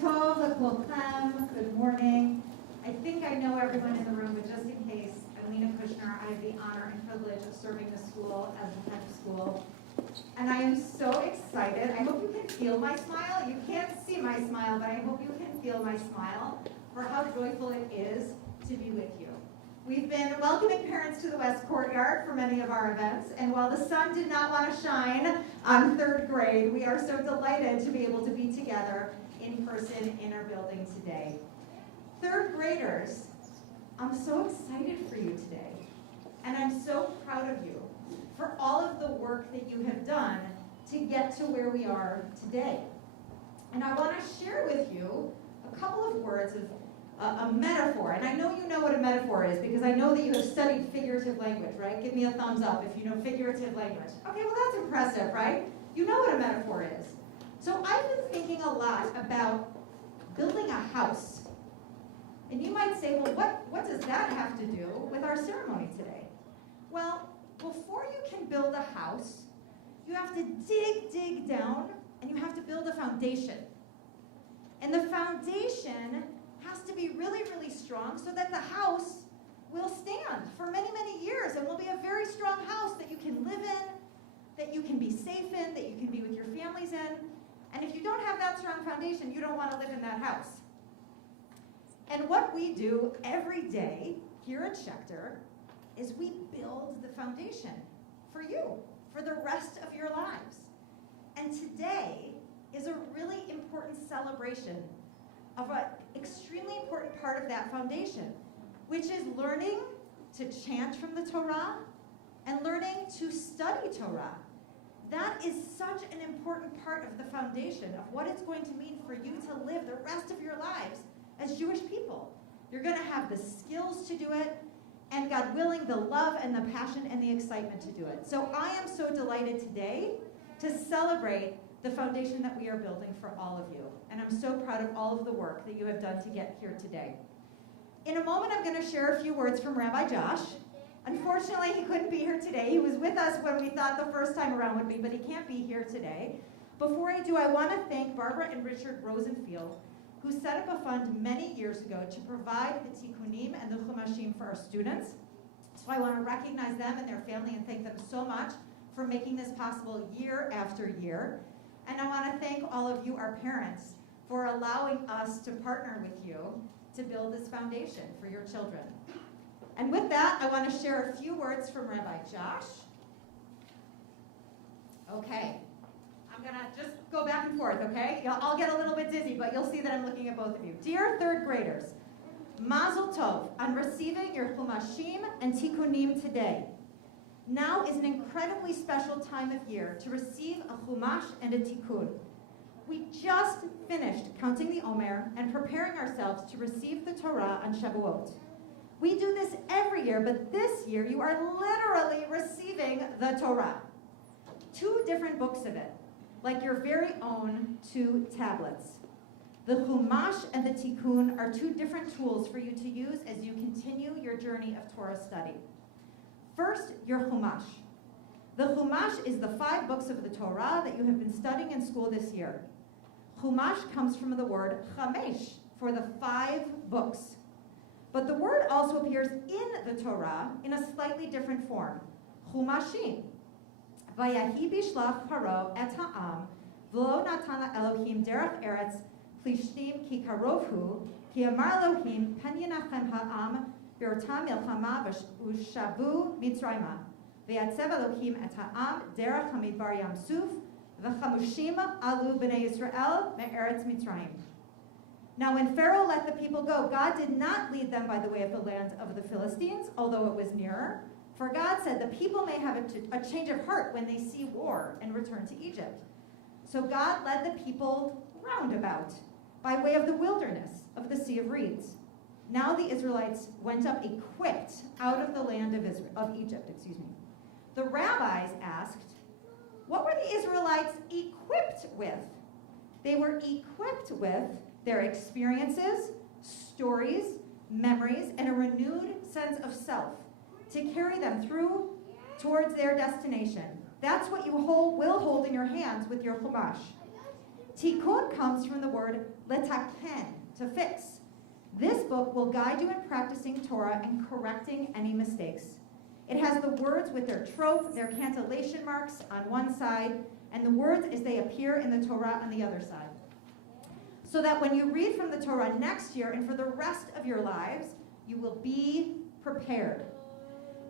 tov l'kolchem. Good morning. I think I know everyone in the room, but just in case, I'm Lena Kushner. I have the honor and privilege of serving the school as the head of school. And I am so excited. I hope you can feel my smile. You can't see my smile, but I hope you can feel my smile for how joyful it is to be with you. We've been welcoming parents to the West Courtyard for many of our events, and while the sun did not want to shine on third grade, we are so delighted to be able to be together in person in our building today. Third graders, I'm so excited for you today, and I'm so proud of you for all of the work that you have done to get to where we are today. And I want to share with you a couple of words of a metaphor, and I know you know what a metaphor is because I know that you have studied figurative language, right? Give me a thumbs up if you know figurative language. Okay, well that's impressive, right? You know what a metaphor is. So I've been thinking a lot about building a house. And you might say, well, what does that have to do with our ceremony today? Well, before you can build a house, you have to dig down, and you have to build a foundation. And the foundation has to be really, really strong so that the house will stand for many, many years and will be a very strong house that you can live in, that you can be safe in, that you can be with your families in. And if you don't have that strong foundation, you don't want to live in that house. And what we do every day here at Schechter is we build the foundation for you, for the rest of your lives. And today is a really important celebration of an extremely important part of that foundation, which is learning to chant from the Torah and learning to study Torah. That is such an important part of the foundation of what it's going to mean for you to live the rest of your lives as Jewish people. You're going to have the skills to do it, and God willing, the love and the passion and the excitement to do it. So I am so delighted today to celebrate the foundation that we are building for all of you. And I'm so proud of all of the work that you have done to get here today. In a moment, I'm going to share a few words from Rabbi Josh. Unfortunately, he couldn't be here today. He was with us when we thought the first time around would be, but he can't be here today. Before I do, I want to thank Barbara and Richard Rosenfield, who set up a fund many years ago to provide the Tikkunim and the Chumashim for our students. So I want to recognize them and their family and thank them so much for making this possible year after year. And I want to thank all of you, our parents, for allowing us to partner with you to build this foundation for your children. And with that, I want to share a few words from Rabbi Josh. Okay, I'm going to just go back and forth, okay? I'll get a little bit dizzy, but you'll see that I'm looking at both of you. Dear third graders, Mazel Tov on receiving your Chumashim and Tikkunim today. Now is an incredibly special time of year to receive a Chumash and a Tikkun. We just finished counting the Omer and preparing ourselves to receive the Torah on Shavuot. We do this every year, but this year you are literally receiving the Torah. 2 different books of it, like your very own 2 tablets. The Chumash and the Tikkun are 2 different tools for you to use as you continue your journey of Torah study. First, your Chumash. The Chumash is the 5 books of the Torah that you have been studying in school this year. Chumash comes from the word chamesh, for the 5 books. But the word also appears in the Torah in a slightly different form, Chumashim. Vayahi bishlach paro et ha'am, v'lo natan Elohim derech eretz plishtim ki karovhu, ki amar Elohim pen yenachem ha'am, Birtam Yelchama v'shavu Mitzrayma, v'yatzev Elohim et ha'am derech hamidbar Yam Suf, v'chamushim alu b'nei Yisrael me'eretz Mitzrayim. Now when Pharaoh let the people go, God did not lead them by the way of the land of the Philistines, although it was nearer. For God said, the people may have a change of heart when they see war and return to Egypt. So God led the people roundabout, by way of the wilderness of the Sea of Reeds. Now the Israelites went up equipped out of the land of Egypt. The rabbis asked, what were the Israelites equipped with? They were equipped with their experiences, stories, memories, and a renewed sense of self to carry them through towards their destination. That's what you will hold in your hands with your Chumash. Tikkun comes from the word letaken, to fix. This book will guide you in practicing Torah and correcting any mistakes. It has the words with their trope, their cancellation marks on one side, and the words as they appear in the Torah on the other side. So that when you read from the Torah next year and for the rest of your lives, you will be prepared.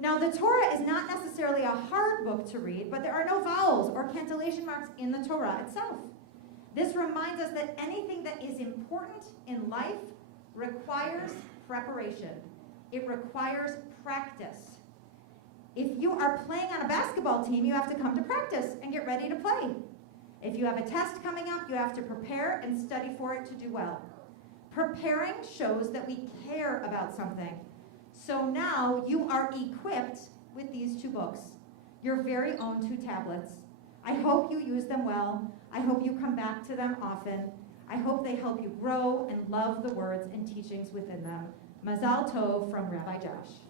Now, the Torah is not necessarily a hard book to read, but there are no vowels or cancellation marks in the Torah itself. This reminds us that anything that is important in life requires preparation. It requires practice. If you are playing on a basketball team, you have to come to practice and get ready to play. If you have a test coming up, you have to prepare and study for it to do well. Preparing shows that we care about something. So now you are equipped with these two books, your very own 2 tablets. I hope you use them well. I hope you come back to them often. I hope they help you grow and love the words and teachings within them. Mazal Tov from Rabbi Josh.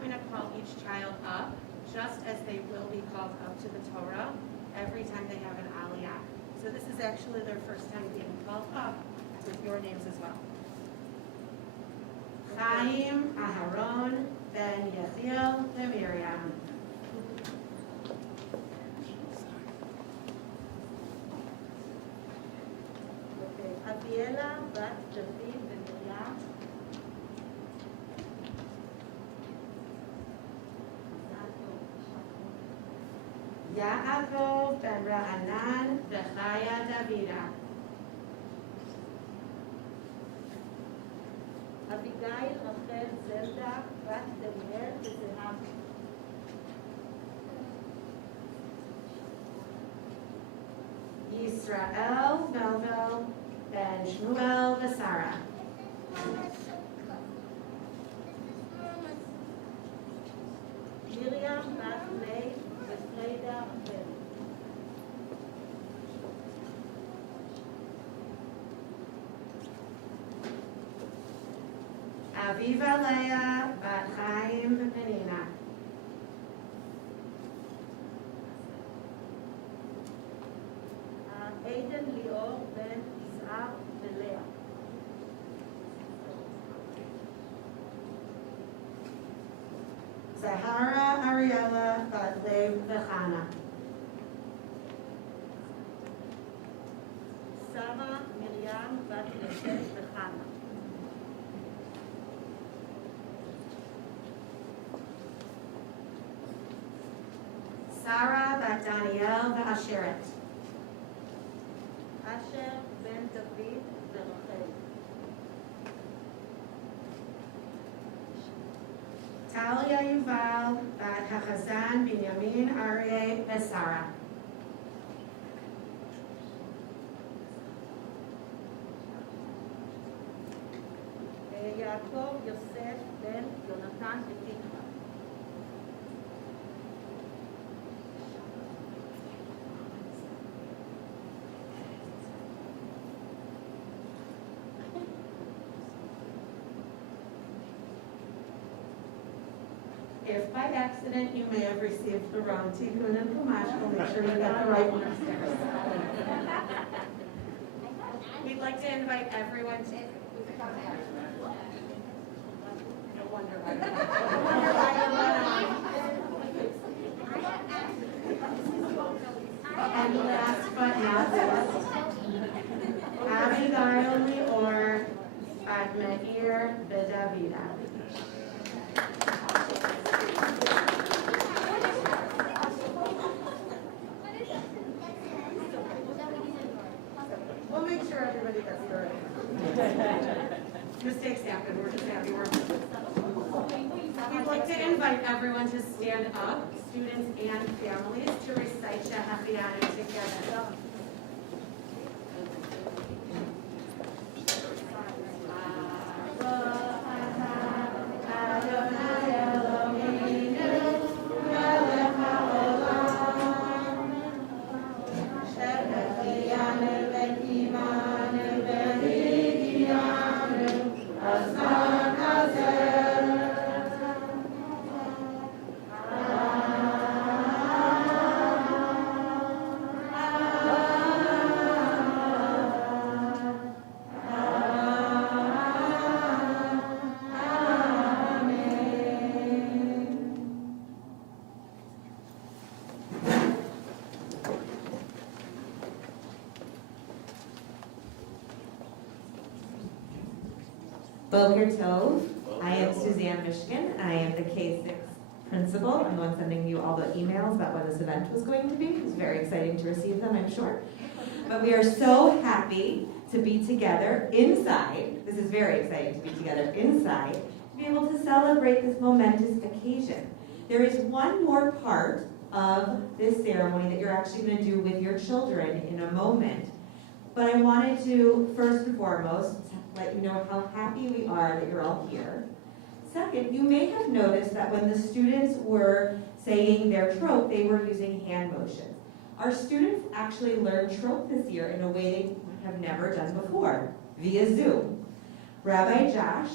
Going to call each child up, just as they will be called up to the Torah every time they have an aliyah. So this is actually their first time being called up with your names as well. Chaim, Aharon, Ben Yechiel, and Miriam. Abiela, Bat David, and Miriam. Yaakov ben Ra'anan v'Chaya Davida. Abigail Rachel Zelda bat Daniel v'Zehav. Yisrael Melville ben Shmuel v'Sara. Miriam bat Leah v'Freda ben. Aviva Leah bat Chaim Menina. Aiden Lior ben Isaac v'Leah. Zahara Ariella bat Lev v'Chana. Sarah Miriam bat Lev v'Chana. Sarah bat Daniel v'Asheret. Asher ben David v'Rachel. Talia Yuval Bat Hachazan Binyamin Aryeh Besara. יעקב יוסף בן יונתן ותקווה. If by accident you may have received the wrong Tikkun and Chumash, we'll make sure you got the right one upstairs. We'd like to invite everyone to. No wonder why. No wonder why you went on. And last but not least, Abigail Lior Bat Meir Bedavida. We'll make sure everybody gets the right. Mistakes happen, we're just happy we're. We'd like to invite everyone to stand up, students and families, to recite Shehecheyanu together. Boker Tov. I am Suzanne Mishkin. I am the K-6 principal. I'm the one sending you all the emails about when this event was going to be. It was very exciting to receive them, I'm sure. But we are so happy to be together inside. This is very exciting to be together inside, to be able to celebrate this momentous occasion. There is one more part of this ceremony that you're actually going to do with your children in a moment. But I wanted to, first and foremost, let you know how happy we are that you're all here. Second, you may have noticed that when the students were saying their trope, they were using hand motions. Our students actually learned trope this year in a way they have never done before, via Zoom. Rabbi Josh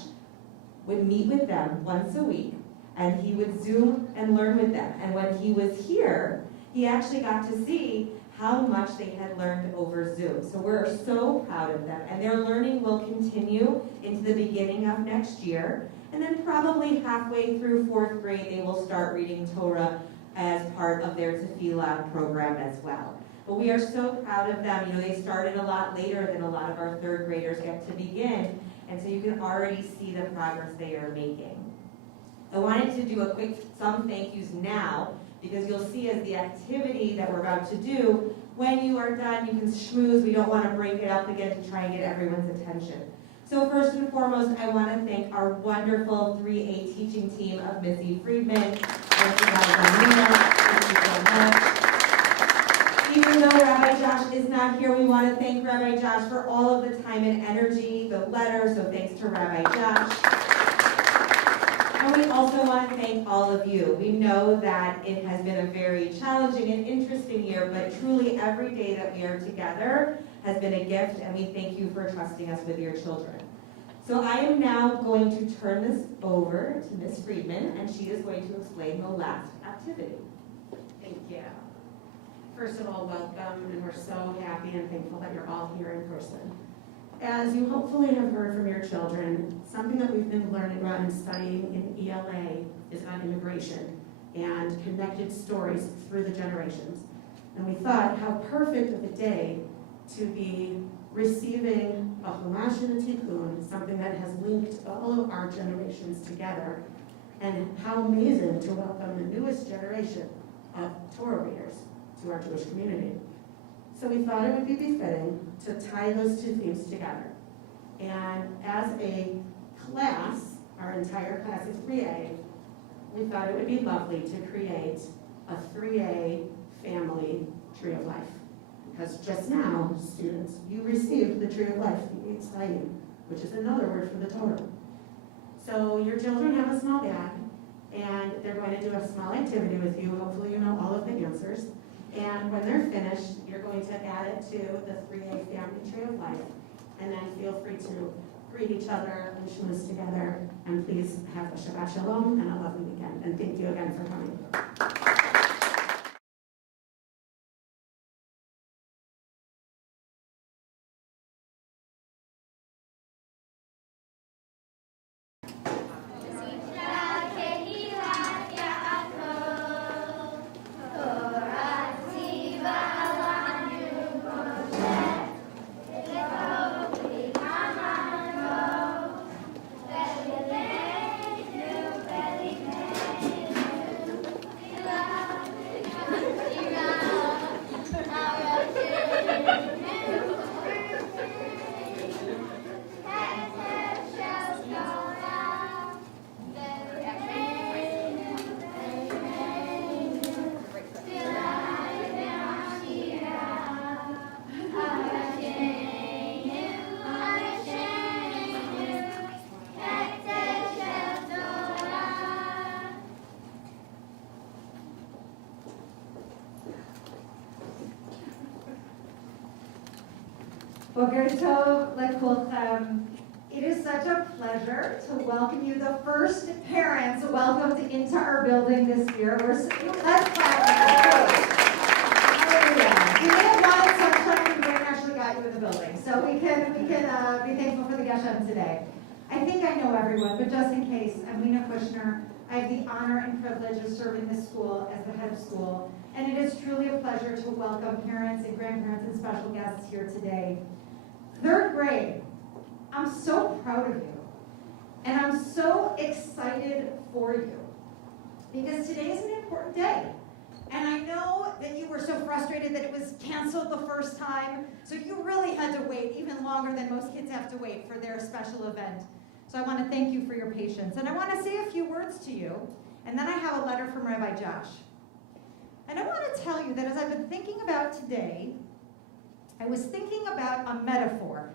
would meet with them once a week, and he would Zoom and learn with them. And when he was here, he actually got to see how much they had learned over Zoom. So we're so proud of them. And their learning will continue into the beginning of next year. And then probably halfway through 4th grade, they will start reading Torah as part of their Tefillah program as well. But we are so proud of them. You know, they started a lot later than a lot of our 3rd graders get to begin. And so you can already see the progress they are making. I wanted to do a quick some thank yous now, because you'll see as the activity that we're about to do, when you are done, you can schmooze. We don't want to break it up again to try and get everyone's attention. So first and foremost, I want to thank our wonderful 3A teaching team of Missy Friedman and Savannah. Thank you so much. Even though Rabbi Josh is not here, we want to thank Rabbi Josh for all of the time and energy, the letter, so thanks to Rabbi Josh. And we also want to thank all of you. We know that it has been a very challenging and interesting year, but truly every day that we are together has been a gift, and we thank you for trusting us with your children. So I am now going to turn this over to Ms. Friedman, and she is going to explain the last activity. Thank you. First of all, welcome, and we're so happy and thankful that you're all here in person. As you hopefully have heard from your children, something that we've been learning about and studying in ELA is about immigration and connected stories through the generations. And we thought how perfect of a day to be receiving a Chumash and a Tikkun, something that has linked all of our generations together, and how amazing to welcome the newest generation of Torah readers to our Jewish community. So we thought it would be befitting to tie those two themes together. And as a class, our entire class is 3A, we thought it would be lovely to create a 3A family tree of life. Because just now, students, you received the tree of life, the Eitz Chaim, which is another word for the Torah. So your children have a small bag, and they're going to do a small activity with you. Hopefully you know all of the answers. And when they're finished, you're going to add it to the 3A family tree of life. And then feel free to greet each other and shmooze together. And please have a Shabbat Shalom and a lovely weekend. And thank you again for coming. Boker Tov lekulchem. It is such a pleasure to welcome you, the first parents welcomed into our building this year. Let's clap. Hallelujah. You may have wanted sunshine, we actually got you in the building, so we can be thankful for the Geshem today. I think I know everyone, but just in case, I'm Lena Kushner. I have the honor and privilege of serving this school as the head of school, and it is truly a pleasure to welcome parents and grandparents and special guests here today. Third grade, I'm so proud of you, and I'm so excited for you, because today is an important day. And I know that you were so frustrated that it was canceled the first time, so you really had to wait even longer than most kids have to wait for their special event. So I want to thank you for your patience, and I want to say a few words to you, and then I have a letter from Rabbi Josh. And I want to tell you that as I've been thinking about today, I was thinking about a metaphor.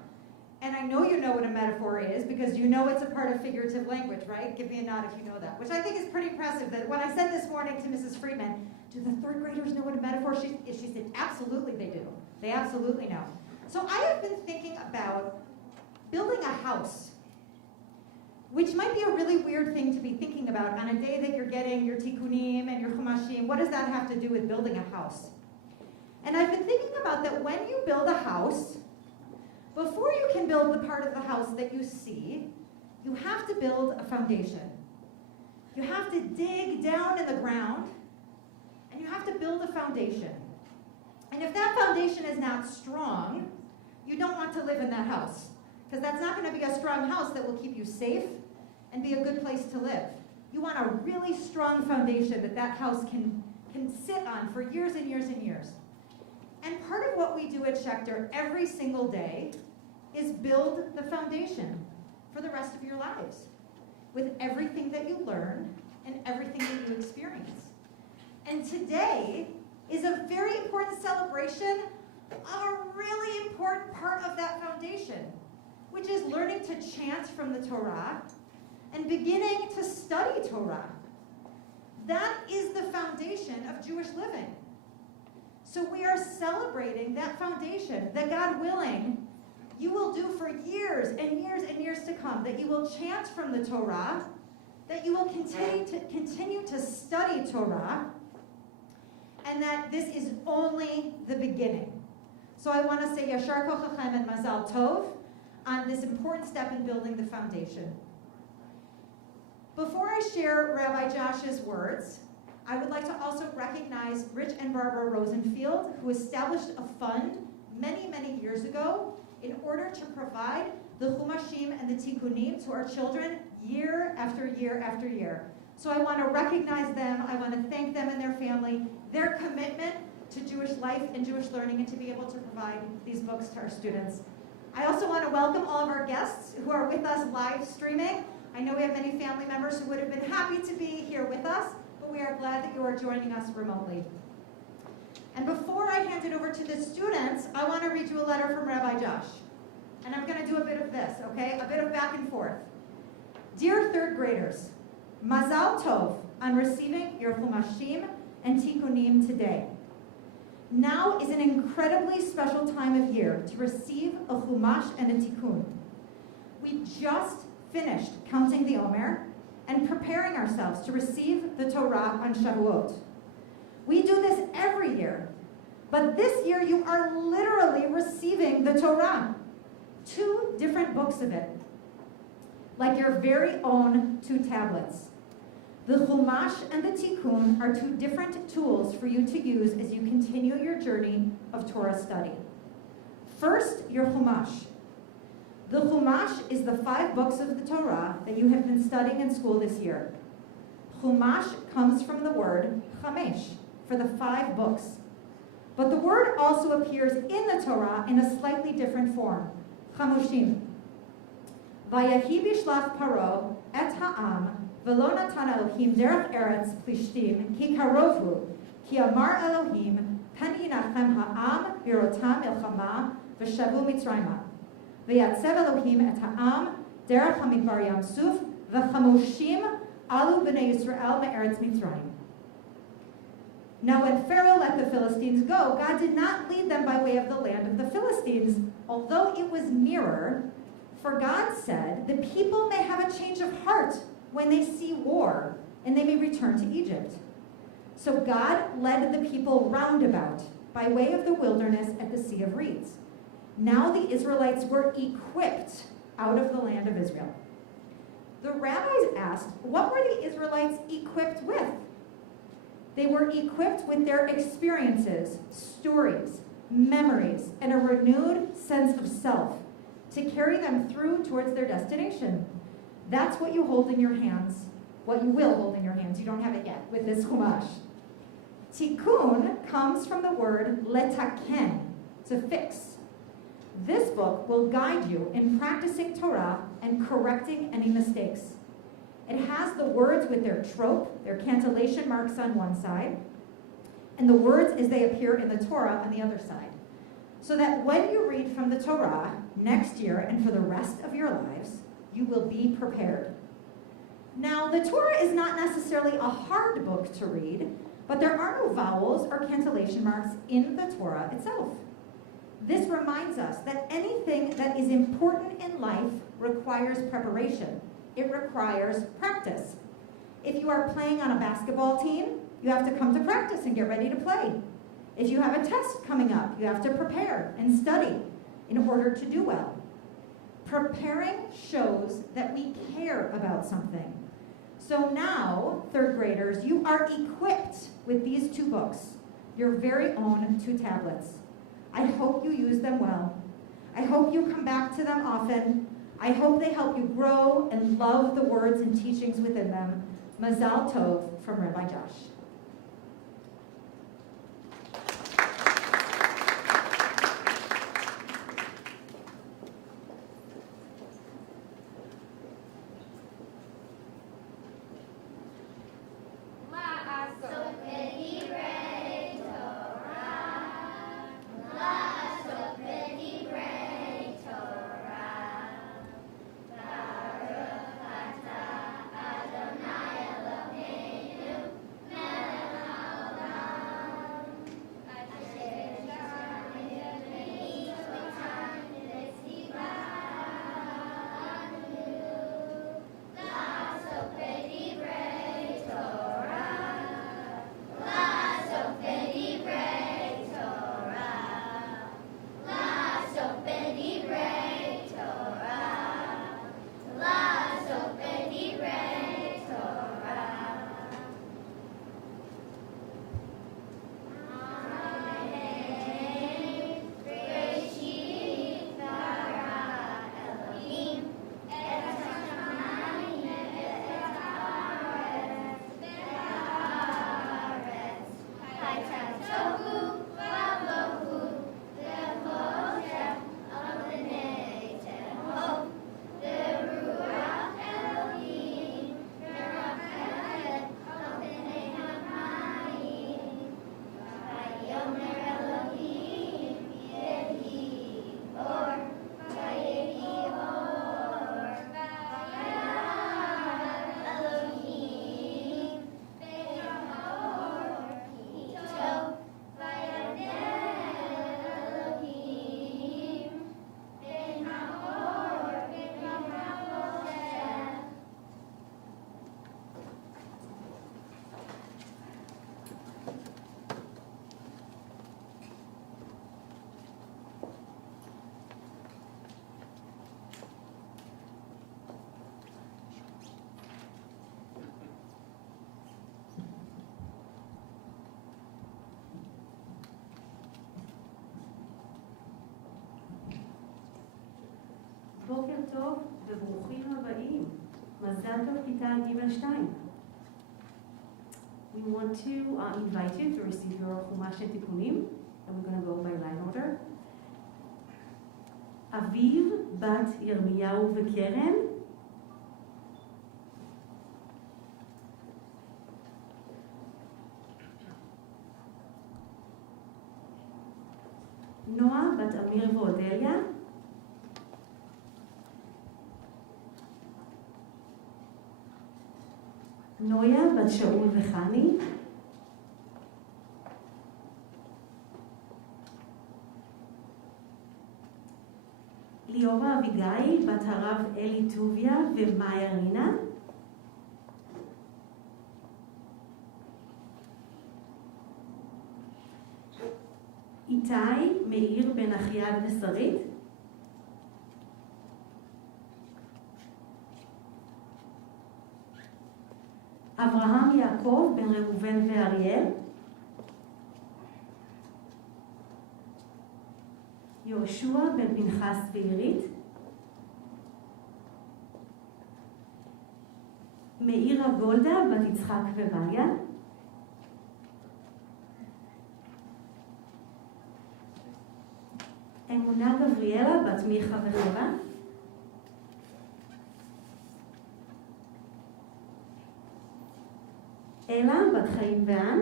And I know you know what a metaphor is because you know it's a part of figurative language, right? Give me a nod if you know that, which I think is pretty impressive. That when I said this morning to Mrs. Friedman, do the third graders know what a metaphor is? She said, absolutely they do. They absolutely know. So I have been thinking about building a house, which might be a really weird thing to be thinking about on a day that you're getting your tikkunim and your chumashim. What does that have to do with building a house? And I've been thinking about that when you build a house, before you can build the part of the house that you see, you have to build a foundation. You have to dig down in the ground, and you have to build a foundation. And if that foundation is not strong, you don't want to live in that house, because that's not going to be a strong house that will keep you safe and be a good place to live. You want a really strong foundation that house can sit on for years and years and years. And part of what we do at Schechter every single day is build the foundation for the rest of your lives with everything that you learn and everything that you experience. And today is a very important celebration of a really important part of that foundation, which is learning to chant from the Torah and beginning to study Torah. That is the foundation of Jewish living. So we are celebrating that foundation that, God willing, you will do for years and years and years to come, that you will chant from the Torah, that you will continue to study Torah, and that this is only the beginning. So I want to say Yashar Kochachem and Mazal Tov on this important step in building the foundation. Before I share Rabbi Josh's words, I would like to also recognize Rich and Barbara Rosenfield, who established a fund many, many years ago in order to provide the Chumashim and the Tikkunim to our children year after year after year. So I want to recognize them, I want to thank them and their family, their commitment to Jewish life and Jewish learning, and to be able to provide these books to our students. I also want to welcome all of our guests who are with us live streaming. I know we have many family members who would have been happy to be here with us, but we are glad that you are joining us remotely. And before I hand it over to the students, I want to read you a letter from Rabbi Josh. And I'm going to do a bit of this, okay? A bit of back and forth. Dear third graders, Mazal Tov on receiving your Chumashim and Tikkunim today. Now is an incredibly special time of year to receive a Chumash and a Tikkun. We just finished counting the Omer and preparing ourselves to receive the Torah on Shavuot. We do this every year, but this year you are literally receiving the Torah, 2 different books of it, like your very own 2 tablets. The Chumash and the Tikkun are 2 different tools for you to use as you continue your journey of Torah study. First, your Chumash. The Chumash is the 5 books of the Torah that you have been studying in school this year. Chumash comes from the word chamesh, for the 5 books. But the word also appears in the Torah in a slightly different form, chamushim. Vayahi bishlach paro et ha'am v'lo natan Elohim derech eretz plishtim ki karovu ki amar Elohim pen yinachem ha'am birotam milchama v'shavu mitzrayma v'yatzev Elohim et ha'am derech hamidbar yam suf v'chamushim alu b'nei Yisrael me'eretz Mitzrayim. Now when Pharaoh let the Philistines go, God did not lead them by way of the land of the Philistines, although it was nearer. For God said, the people may have a change of heart when they see war, and they may return to Egypt. So God led the people roundabout by way of the wilderness at the Sea of Reeds. Now the Israelites were equipped out of the land of Israel. The rabbis asked, what were the Israelites equipped with? They were equipped with their experiences, stories, memories, and a renewed sense of self to carry them through towards their destination. That's what you hold in your hands, what you will hold in your hands. You don't have it yet with this Chumash. Tikkun comes from the word letaken, to fix. This book will guide you in practicing Torah and correcting any mistakes. It has the words with their trope, their cantillation marks on one side, and the words as they appear in the Torah on the other side. So that when you read from the Torah next year and for the rest of your lives, you will be prepared. Now, the Torah is not necessarily a hard book to read, but there are no vowels or cantillation marks in the Torah itself. This reminds us that anything that is important in life requires preparation. It requires practice. If you are playing on a basketball team, you have to come to practice and get ready to play. If you have a test coming up, you have to prepare and study in order to do well. Preparing shows that we care about something. So now, third graders, you are equipped with these 2 books, your very own 2 tablets. I hope you use them well. I hope you come back to them often. I hope they help you grow and love the words and teachings within them. Mazal Tov from Rabbi Josh. Adonai Eloheinu בוקר טוב וברוכים הבאים. מזל טוב כיתה ג'2. We want to invite you to receive your Chumash and Tikkunim, and we're going to go by line order. אביב, בת ירמיהו וקרן. נועה, בת אמיר ואודליה. נויה, בת שאול וחני. ליאורה אביגיל, בת הרב אלי טוביה ומאיה רינה. איתי, מאיר בן אחיעד ושרית. אברהם יעקב בן ראובן ואריאל. יהושע בן פנחס ועירית. מאירה גולדה בת יצחק ובליה. אמונה גבריאלה בת מיכה וחווה. אלה בת חיים ואן.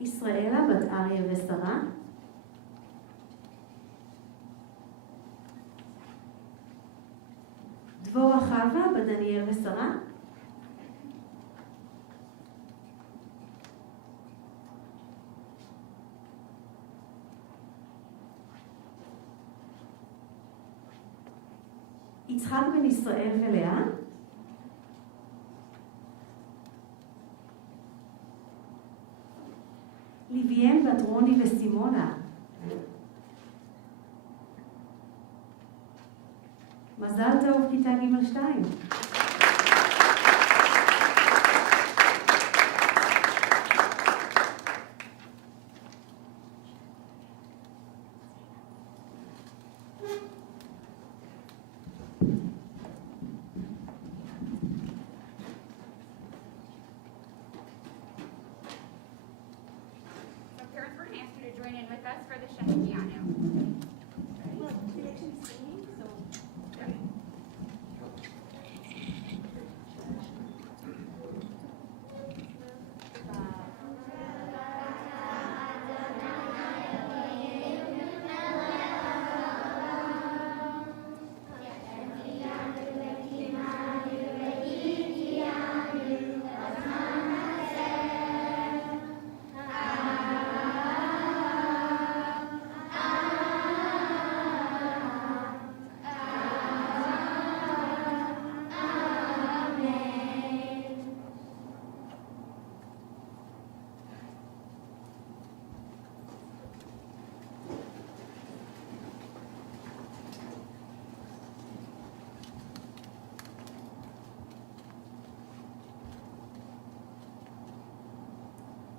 ישראלה בת אריה ושרה. דבורה חווה בת דניאל ושרה. יצחק בן ישראל ולאה. ליביאן בת רוני וסימונה. מזל טוב כיתה ג'2. Join in with us for the Shehekianu.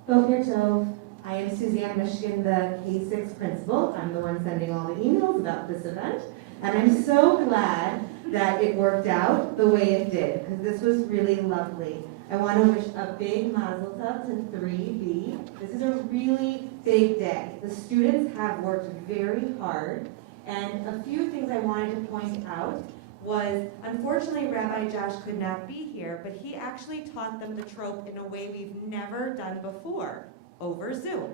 Boker Tov. I am Suzanne Mishkin, the K6 principal. I'm the one sending all the emails about this event. And I'm so glad that it worked out the way it did, because this was really lovely. I want to wish a big mazel tov to 3B. This is a really big day. The students have worked very hard. And a few things I wanted to point out was, unfortunately, Rabbi Josh could not be here, but he actually taught them the trope in a way we've never done before, over Zoom.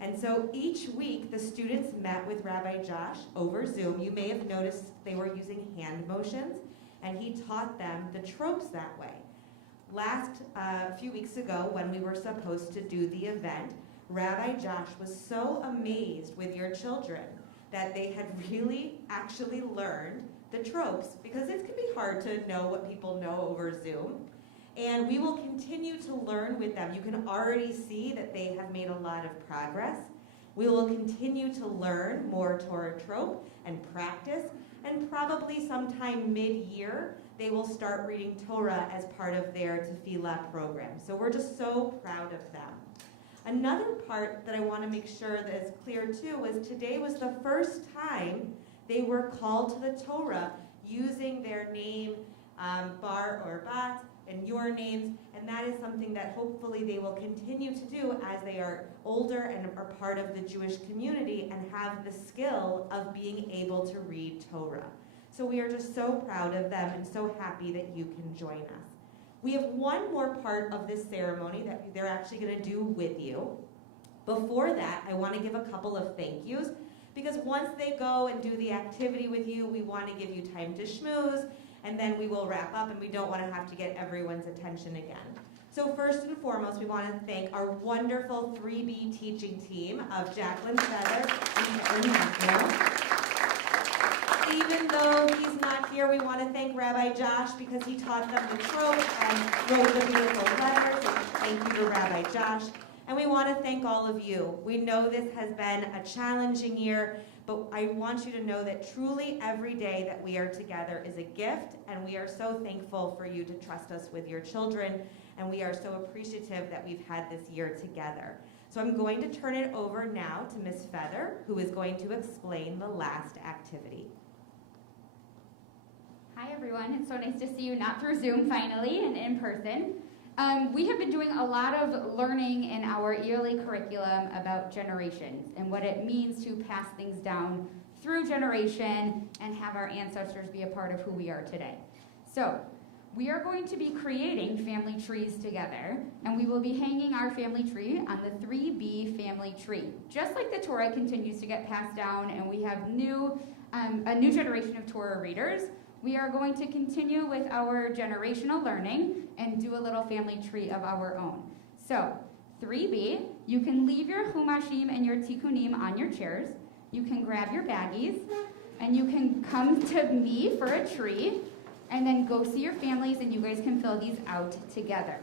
And so each week, the students met with Rabbi Josh over Zoom. You may have noticed they were using hand motions, and he taught them the tropes that way. A few weeks ago, when we were supposed to do the event, Rabbi Josh was so amazed with your children that they had really actually learned the tropes, because it can be hard to know what people know over Zoom. And we will continue to learn with them. You can already see that they have made a lot of progress. We will continue to learn more Torah trope and practice, and probably sometime mid-year, they will start reading Torah as part of their tefillah program. So we're just so proud of them. Another part that I want to make sure that is clear too is today was the first time they were called to the Torah using their name, Bar or Bat, and your names, and that is something that hopefully they will continue to do as they are older and are part of the Jewish community and have the skill of being able to read Torah. So we are just so proud of them and so happy that you can join us. We have one more part of this ceremony that they're actually going to do with you. Before that, I want to give a couple of thank yous, because once they go and do the activity with you, we want to give you time to schmooze, and then we will wrap up, and we don't want to have to get everyone's attention again. So first and foremost, we want to thank our wonderful 3B teaching team of Jacqueline Feather and Karen Matthew. Even though he's not here, we want to thank Rabbi Josh because he taught them the trope and wrote the beautiful letters. So thank you to Rabbi Josh. And we want to thank all of you. We know this has been a challenging year, but I want you to know that truly every day that we are together is a gift, and we are so thankful for you to trust us with your children, and we are so appreciative that we've had this year together. So I'm going to turn it over now to Ms. Feather, who is going to explain the last activity. Hi everyone, it's so nice to see you not through Zoom finally and in person. We have been doing a lot of learning in our yearly curriculum about generations and what it means to pass things down through generation and have our ancestors be a part of who we are today. So we are going to be creating family trees together, and we will be hanging our family tree on the 3B family tree. Just like the Torah continues to get passed down and we have a new generation of Torah readers, we are going to continue with our generational learning and do a little family tree of our own. So, 3B, you can leave your Humashim and your Tikkunim on your chairs. You can grab your baggies, and you can come to me for a tree, and then go see your families, and you guys can fill these out together.